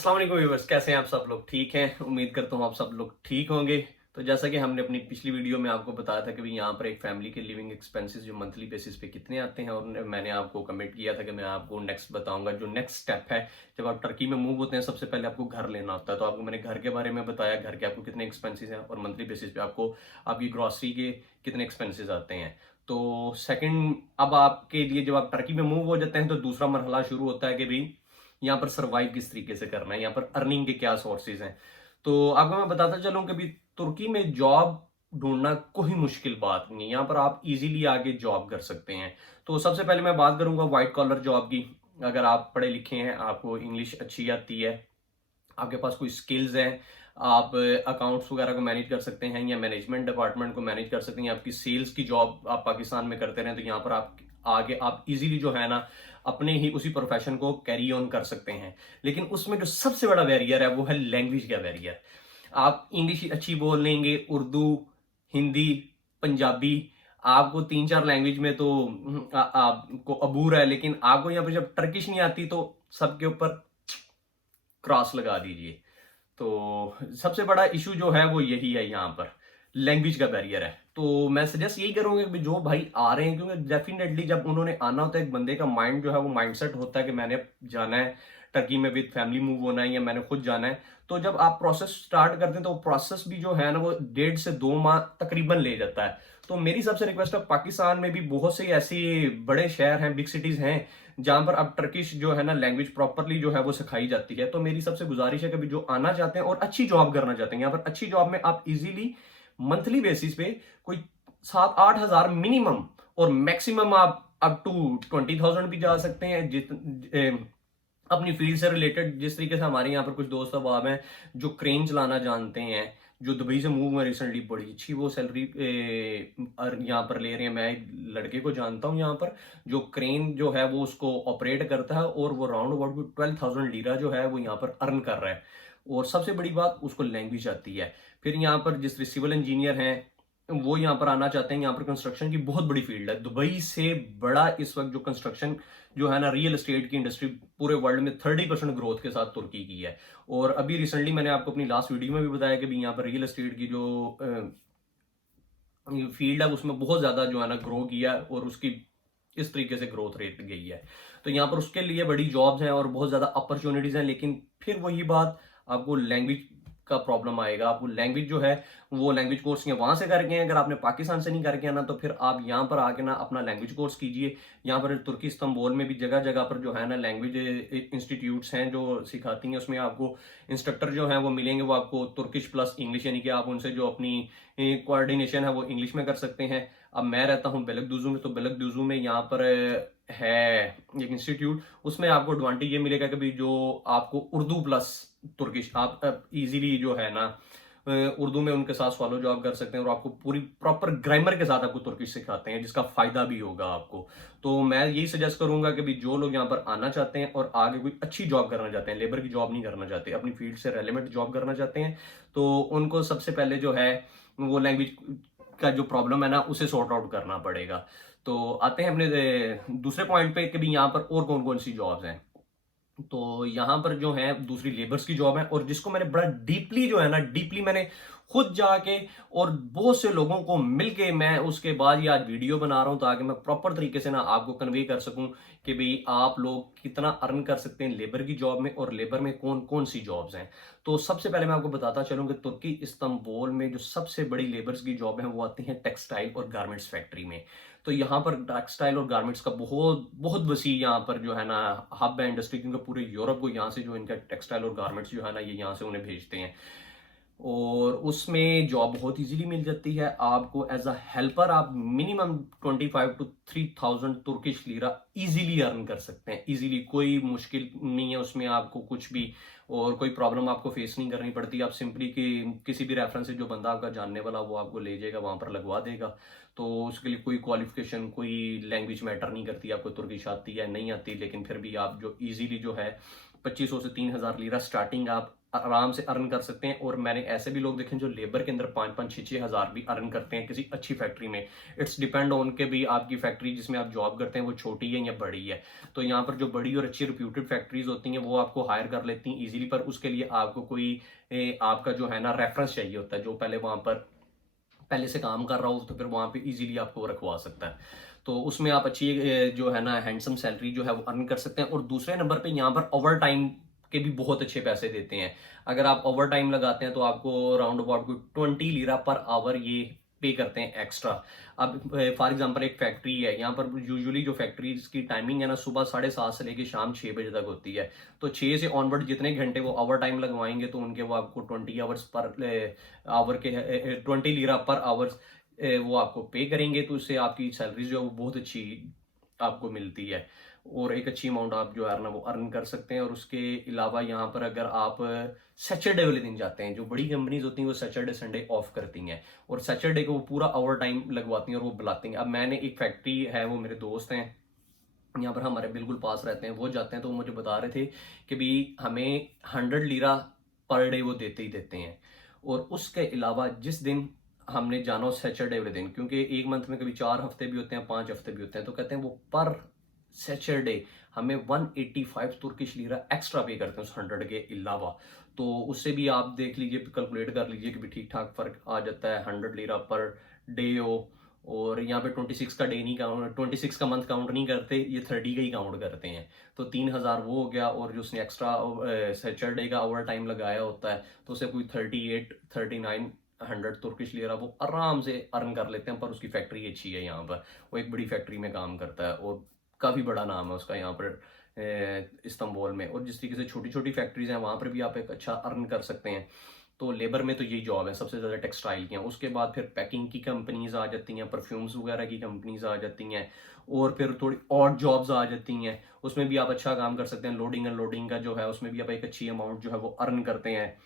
अस्सलाम वालेकुम व्यूअर्स, कैसे हैं आप सब लोग? ठीक हैं, उम्मीद करता हूँ आप सब लोग ठीक होंगे। तो जैसा कि हमने अपनी पिछली वीडियो में आपको बताया था कि भाई यहाँ पर एक फैमिली के लिविंग एक्सपेंसेस जो मंथली बेसिस पे कितने आते हैं, और मैंने आपको कमेंट किया था कि मैं आपको नेक्स्ट बताऊंगा। जो नेक्स्ट स्टेप है, जब आप टर्की में मूव होते हैं सबसे पहले आपको घर लेना होता है। तो आपको मैंने घर के बारे में बताया, घर के आपको कितने एक्सपेंसेस हैं और मंथली बेसिस पे आपको आपकी ग्रॉसरी के कितने एक्सपेंसेस आते हैं। तो सेकंड, अब आपके लिए जब आप टर्की में मूव हो जाते हैं तो दूसरा मरहला शुरू होता है कि भाई यहाँ पर सर्वाइव किस तरीके से करना है, यहाँ पर अर्निंग के क्या सोर्सेज हैं। तो आपको मैं बताता चलूं कि भी तुर्की में जॉब ढूंढना कोई मुश्किल बात नहीं है। यहाँ पर आप इजीली आगे जॉब कर सकते हैं। तो सबसे पहले मैं बात करूंगा व्हाइट कॉलर जॉब की। अगर आप पढ़े लिखे हैं, आपको इंग्लिश अच्छी आती है, आपके पास कोई स्किल्स हैं, आप अकाउंट्स वगैरह को मैनेज कर सकते हैं या मैनेजमेंट डिपार्टमेंट को मैनेज कर सकते हैं, आपकी सेल्स की जॉब आप पाकिस्तान में करते रहे, तो यहाँ पर आप आगे आप इजीली जो है ना अपने ही उसी प्रोफेशन को कैरी ऑन कर सकते हैं। लेकिन उसमें जो सबसे बड़ा बैरियर है वो है लैंग्वेज का बैरियर। आप इंग्लिश अच्छी बोल लेंगे, उर्दू, हिंदी, पंजाबी, आपको तीन चार लैंग्वेज में तो आपको अबूर है, लेकिन आपको यहाँ पर जब टर्किश नहीं आती तो सबके ऊपर क्रॉस लगा दीजिए। तो सबसे बड़ा इशू जो है वो यही है, यहाँ पर लैंग्वेज का बैरियर है। तो मैं सजेस्ट यही करूंगा कि जो भाई आ रहे हैं, क्योंकि डेफिनेटली जब उन्होंने आना होता है, एक बंदे का माइंड जो है वो माइंडसेट होता है कि मैंने जाना है टर्की में, विद फैमिली मूव होना है या मैंने खुद जाना है। तो जब आप प्रोसेस स्टार्ट करते हैं तो प्रोसेस भी जो है ना वो 1.5 से 2 माह तकरीबन ले जाता है। तो मेरी सबसे रिक्वेस्ट है, पाकिस्तान में भी बहुत से ऐसे बड़े शहर हैं, बिग सिटीज हैं, जहां पर अब टर्किश जो है ना लैंग्वेज प्रॉपरली जो है वो सिखाई जाती है। तो मेरी सबसे गुजारिश है कि जो आना चाहते हैं और अच्छी जॉब करना चाहते हैं, यहाँ पर अच्छी जॉब में आप इजीली मंथली बेसिस पे कोई 7-8 हज़ार मिनिमम, और मैक्सिमम आप अप टू 20,000 भी जा सकते हैं। अपनी फील्ड से रिलेटेड, जिस तरीके से हमारे यहाँ पर कुछ दोस्त अहबाब हैं जो क्रेन चलाना जानते हैं, जो दुबई से मूव हुए रिसेंटली, बड़ी अच्छी वो सैलरी यहाँ पर ले रहे हैं। मैं एक लड़के को जानता हूँ यहाँ पर, जो क्रेन जो है वो उसको ऑपरेट करता है, और वो राउंड अबाउट 12,000 लीरा जो है वो यहाँ पर अर्न कर रहा है। और सबसे बड़ी बात, उसको लैंग्वेज आती है। फिर यहाँ पर जिस सिविल इंजीनियर हैं वो यहाँ पर आना चाहते हैं, यहाँ पर कंस्ट्रक्शन की बहुत बड़ी फील्ड है। दुबई से बड़ा इस वक्त जो कंस्ट्रक्शन जो है ना रियल एस्टेट की इंडस्ट्री पूरे वर्ल्ड में 30% ग्रोथ के साथ तुर्की की है। और अभी रिसेंटली मैंने आपको अपनी लास्ट वीडियो में भी बताया कि भी यहाँ पर रियल एस्टेट की जो फील्ड है उसमें बहुत ज्यादा जो है ना ग्रो किया है, और उसकी इस तरीके से ग्रोथ रेट गई है। तो यहाँ पर उसके लिए बड़ी जॉब्स हैं और बहुत ज्यादा अपॉर्चुनिटीज हैं। लेकिन फिर वही बात, आपको लैंग्वेज का प्रॉब्लम आएगा। आपको लैंग्वेज जो है वो लैंग्वेज कोर्स या वहां से करके हैं, अगर आपने पाकिस्तान से नहीं करके आना तो फिर आप यहाँ पर आके ना अपना लैंग्वेज कोर्स कीजिए। यहाँ पर तुर्की इस्तांबुल में भी जगह जगह पर जो है ना लैंग्वेज इंस्टीट्यूट्स हैं जो सिखाती हैं। उसमें आपको इंस्ट्रक्टर जो है वो मिलेंगे, वो आपको तुर्किश प्लस इंग्लिश, यानी कि आप उनसे जो अपनी कोऑर्डिनेशन है वो इंग्लिश में कर सकते हैं। अब मैं रहता हूँ बेलगदुजू में, तो बेलगदुजू में यहाँ पर है एक इंस्टीट्यूट, उसमें आपको एडवांटेज ये मिलेगा कि भाई जो आपको उर्दू प्लस तुर्किश आप इजीली जो है ना उर्दू में उनके साथ फॉलो जॉब कर सकते हैं, और आपको पूरी प्रॉपर ग्रामर के साथ आपको तुर्किश सिखाते हैं, जिसका फायदा भी होगा आपको। तो मैं यही सजेस्ट करूंगा कि भी जो लोग यहाँ पर आना चाहते हैं और आगे कोई अच्छी जॉब करना चाहते हैं, लेबर की जॉब नहीं करना चाहते, अपनी फील्ड से रेलेवेंट जॉब करना चाहते हैं, तो उनको सबसे पहले जो है वो लैंग्वेज का जो प्रॉब्लम है ना उसे सॉर्ट आउट करना पड़ेगा। तो आते हैं अपने दूसरे पॉइंट पे कि भी यहाँ पर और कौन कौन सी जॉब्स हैं। तो यहाँ पर जो है दूसरी लेबर्स की जॉब है, और जिसको मैंने बड़ा डीपली जो है ना डीपली मैंने खुद जाके और बहुत से लोगों को मिलके मैं उसके बाद ये आज वीडियो बना रहा हूं, ताकि मैं प्रॉपर तरीके से ना आपको कन्वे कर सकूं कि भाई आप लोग कितना अर्न कर सकते हैं लेबर की जॉब में, और लेबर में कौन कौन सी जॉब्स हैं। तो सबसे पहले मैं आपको बताता चलूं कि तुर्की इस्तांबुल में जो सबसे बड़ी लेबर्स की जॉब है वो आती है टेक्सटाइल और गारमेंट्स फैक्ट्री में। तो यहाँ पर टेक्सटाइल और गारमेंट्स का बहुत बहुत वसी यहाँ पर जो है ना हब है इंडस्ट्री, क्योंकि पूरे यूरोप को यहाँ से जो इनका टेक्सटाइल और गारमेंट्स जो है ना ये यहाँ से उन्हें भेजते हैं। और उसमें जॉब बहुत इजीली मिल जाती है आपको। एज अ हेल्पर आप minimum 25 to 3,000 Turkish lira easily earn कर सकते हैं। इजीली, कोई मुश्किल नहीं है उसमें आपको कुछ भी, और कोई प्रॉब्लम आपको फेस नहीं करनी पड़ती। आप सिंपली किसी भी रेफरेंस से जो बंदा आपका जानने वाला वो आपको ले जाएगा, वहां पर लगवा देगा। तो उसके लिए कोई क्वालिफिकेशन, कोई लैंग्वेज मैटर नहीं करती, आपको तुर्किश आती है नहीं आती, लेकिन फिर भी आप जो इजीली जो है 2500 से 3,000 लीरा स्टार्टिंग आप आराम से अर्न कर सकते हैं। और मैंने ऐसे भी लोग देखे जो लेबर के अंदर 5-5, 6-6 हज़ार भी अर्न करते हैं किसी अच्छी फैक्ट्री में। इट्स डिपेंड ऑन के भी आपकी फैक्ट्री जिसमें आप जॉब करते हैं वो छोटी है या बड़ी है। तो यहाँ पर जो बड़ी और अच्छी रिप्यूटेड फैक्ट्रीज होती हैं वो आपको हायर कर लेती हैं ईजिली, पर उसके लिए आपको कोई आपका जो है ना रेफरेंस चाहिए होता है, जो पहले वहाँ पर पहले से काम कर रहा हो, तो फिर वहाँ पे इजीली आपको रखवा सकता है। तो उसमें आप अच्छी जो है ना हैंडसम सैलरी जो है वो अर्न कर सकते हैं। और दूसरे नंबर पे यहाँ पर ओवर टाइम के भी बहुत अच्छे पैसे देते हैं। अगर आप ओवर टाइम लगाते हैं तो आपको राउंड अबाउट कोई 20 लीरा पर आवर ये पे करते हैं एक्स्ट्रा। अब फॉर एग्जांपल एक फैक्ट्री है, यहाँ पर यूजुअली जो फैक्ट्रीज की टाइमिंग है ना सुबह 7:30 से लेकर शाम 6 बजे तक होती है। तो 6 से ऑनवर्ड जितने घंटे वो ओवर टाइम लगवाएंगे तो उनके वो आपको 20 आवर्स पर आवर के 20 लीरा पर आवर्स वो आपको पे करेंगे। तो उससे आपकी सैलरी जो है वो बहुत अच्छी आपको मिलती है और एक अच्छी अमाउंट आप जो है ना वो अर्न कर सकते हैं। और उसके अलावा यहाँ पर अगर आप सैटरडे वाले दिन जाते हैं, जो बड़ी कंपनीज होती हैं वो सैटरडे संडे ऑफ करती हैं और सैटरडे को वो पूरा ओवर टाइम लगवाती हैं और वो बुलाती हैं। अब मैंने एक फैक्ट्री है, वो मेरे दोस्त हैं यहाँ पर हमारे बिल्कुल पास रहते हैं, वो जाते हैं तो वो मुझे बता रहे थे कि भी हमें 100 लीरा पर डे वो देते ही देते हैं। और उसके अलावा जिस दिन हमने जाना हो सैटरडे वाले दिन, क्योंकि एक मंथ में कभी 4 हफ्ते भी होते हैं 5 हफ्ते भी होते हैं, तो कहते हैं वो पर सैटरडे हमें 185 तुर्किश लीरा एक्स्ट्रा पे करते हैं उस 100 के अलावा। तो उससे भी आप देख लीजिए, कैलकुलेट कर लीजिए कि भी ठीक ठाक फर्क आ जाता है 100 लीरा पर डे हो। और यहाँ पे 26 का डे नहीं काउंट, 26 का मंथ काउंट नहीं करते, ये 30 का ही काउंट करते हैं। तो 3,000 वो हो गया और जो उसने एक्स्ट्रा सैटरडे का ओवर टाइम लगाया होता है तो उसे कोई 38-39 तुर्किश लीरा वो आराम से अर्न कर लेते हैं। पर उसकी फैक्ट्री अच्छी है, यहाँ पर वो एक बड़ी फैक्ट्री में काम करता है और काफ़ी बड़ा नाम है उसका यहाँ पर इस्तांबुल में। और जिस तरीके से छोटी छोटी फैक्ट्रीज हैं वहाँ पर भी आप एक अच्छा अर्न कर सकते हैं। तो लेबर में तो यही जॉब है सबसे ज़्यादा टेक्सटाइल की हैं। उसके बाद फिर पैकिंग की कंपनीज आ जाती हैं, परफ्यूम्स वगैरह की कंपनीज आ जाती हैं, और फिर थोड़ी और जॉब्स आ जाती हैं, उसमें भी आप अच्छा काम कर सकते हैं। लोडिंग अनलोडिंग का जो है उसमें भी आप एक अच्छी अमाउंट जो है वो अर्न करते हैं।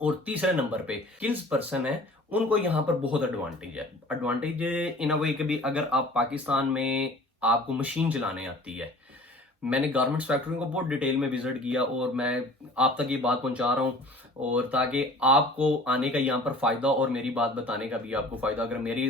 और तीसरे नंबर पे स्किल्स पर्सन है, उनको यहाँ पर बहुत एडवांटेज है। एडवांटेज इन अ वे कि भी अगर आप पाकिस्तान में आपको मशीन चलाने आती है, मैंने गारमेंट्स फैक्ट्री को बहुत डिटेल में विजिट किया और मैं आप तक ये बात पहुंचा रहा हूँ, और ताकि आपको आने का यहाँ पर फायदा और मेरी बात बताने का भी आपको फायदा, अगर मेरी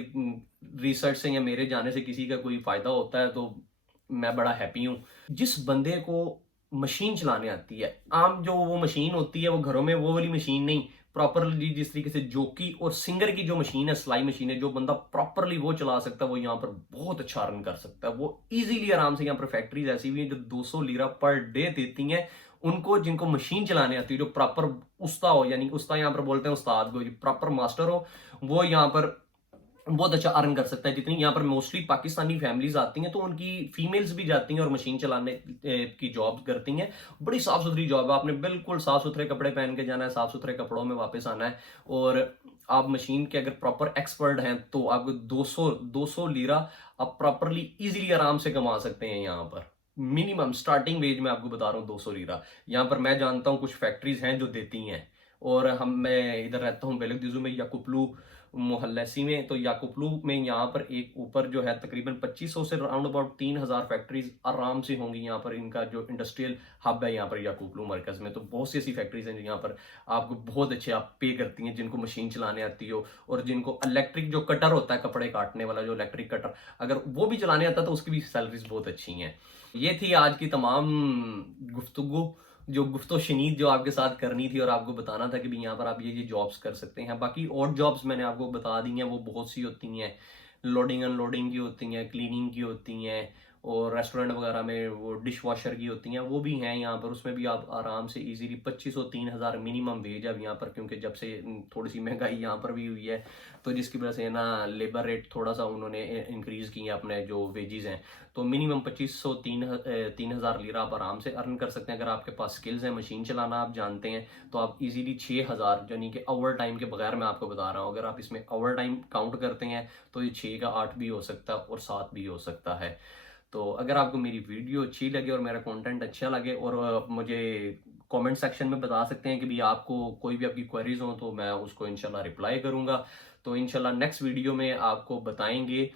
रिसर्च से या मेरे जाने से किसी का कोई फायदा होता है तो मैं बड़ा हैप्पी हूँ। जिस बंदे को मशीन चलाने आती है, आम जो वो मशीन होती है वो घरों में वो वाली मशीन नहीं, प्रॉपरली जिस तरीके से जोकी और सिंगर की जो मशीन है, सिलाई मशीन है, जो बंदा प्रॉपरली वो चला सकता है वो यहाँ पर बहुत अच्छा अर्न कर सकता है। वो इजीली आराम से यहाँ पर फैक्ट्रीज ऐसी भी हैं जो 200 लीरा पर डे देती हैं उनको, जिनको मशीन चलाने आती है, जो प्रॉपर उस्ता हो, यानी उस्ता यहाँ पर बोलते हैं उस्ताद को, जो प्रॉपर मास्टर हो, वो यहाँ पर बहुत अच्छा अर्न कर सकता है। जितनी यहाँ पर मोस्टली पाकिस्तानी फैमिलीज आती हैं तो उनकी फीमेल्स भी जाती हैं और मशीन चलाने की जॉब करती हैं। बड़ी साफ सुथरी जॉब है, आपने बिल्कुल साफ सुथरे कपड़े पहन के जाना है, साफ सुथरे कपड़ों में वापस आना है। और आप मशीन के अगर प्रॉपर एक्सपर्ट हैं तो आपको 200 लीरा आप प्रॉपरली इजीली आराम से कमा सकते हैं। यहाँ पर मिनिमम स्टार्टिंग वेज में आपको बता रहा हूँ 200 लीरा। यहाँ पर मैं जानता हूँ कुछ फैक्ट्रीज हैं जो देती हैं। और मैं इधर रहता हूँ बेलगदुजू में, याकुपलू मोहल्लेसी में। तो याकुपलू में यहाँ पर एक ऊपर जो है तकरीबन 2500 से राउंड अबाउट 3,000 फैक्ट्रीज आराम से होंगी। यहाँ पर इनका जो इंडस्ट्रियल हब है यहाँ पर याकुपलू मरकज में, तो बहुत सी ऐसी फैक्ट्रीज हैं जो यहाँ पर आपको बहुत अच्छे आप पे करती हैं, जिनको मशीन चलाने आती हो और जिनको इलेक्ट्रिक जो कटर होता है कपड़े काटने वाला, जो इलेक्ट्रिक कटर अगर वो भी चलाने आता है तो उसकी भी सैलरीज बहुत अच्छी हैं। ये थी आज की तमाम गुफ्तगू, जो गुफ्तो शनीद जो आपके साथ करनी थी और आपको बताना था कि भी यहाँ पर आप ये जॉब्स कर सकते हैं। बाकी और जॉब्स मैंने आपको बता दी हैं, वो बहुत सी होती हैं, लोडिंग अनलोडिंग की होती हैं, क्लीनिंग की होती हैं, और रेस्टोरेंट वगैरह में वो डिश वॉशर की होती हैं, वो भी हैं यहाँ पर। उसमें भी आप आराम से इजीली 2500-3000 मिनिमम वेज है यहाँ पर, क्योंकि जब से थोड़ी सी महंगाई यहाँ पर भी हुई है तो जिसकी वजह से ना लेबर रेट थोड़ा सा उन्होंने इंक्रीज किए हैं अपने जो वेजेस हैं। तो मिनिमम 2500-3000 लीरा आप आराम से अर्न कर सकते हैं। अगर आपके पास स्किल्स हैं, मशीन चलाना आप जानते हैं, तो आप इजीली 6000, यानी कि ओवर टाइम के बगैर मैं आपको बता रहा हूँ, अगर आप इसमें ओवर टाइम काउंट करते हैं तो ये 6 का 8 भी हो सकता है और 7 भी हो सकता है। तो अगर आपको मेरी वीडियो अच्छी लगे और मेरा कंटेंट अच्छा लगे, और मुझे कमेंट सेक्शन में बता सकते हैं कि भी आपको कोई भी आपकी क्वेरीज हो, तो मैं उसको इंशाल्लाह रिप्लाई करूंगा। तो इंशाल्लाह नेक्स्ट वीडियो में आपको बताएंगे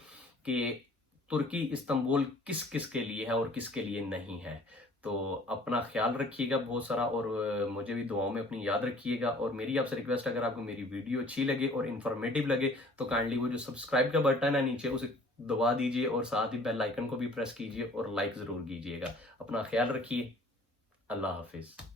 कि तुर्की इस्तांबुल किस किस के लिए है और किसके लिए नहीं है। तो अपना ख्याल रखिएगा बहुत सारा, और मुझे भी दुआओं में अपनी याद रखिएगा। और मेरी आपसे रिक्वेस्ट, अगर आपको मेरी वीडियो अच्छी लगे और इन्फॉर्मेटिव लगे तो काइंडली वो जो सब्सक्राइब का बटन है नीचे उसे दबा दीजिए, और साथ ही बेल आइकन को भी प्रेस कीजिए और लाइक ज़रूर कीजिएगा। अपना ख्याल रखिए। अल्लाह हाफिज़।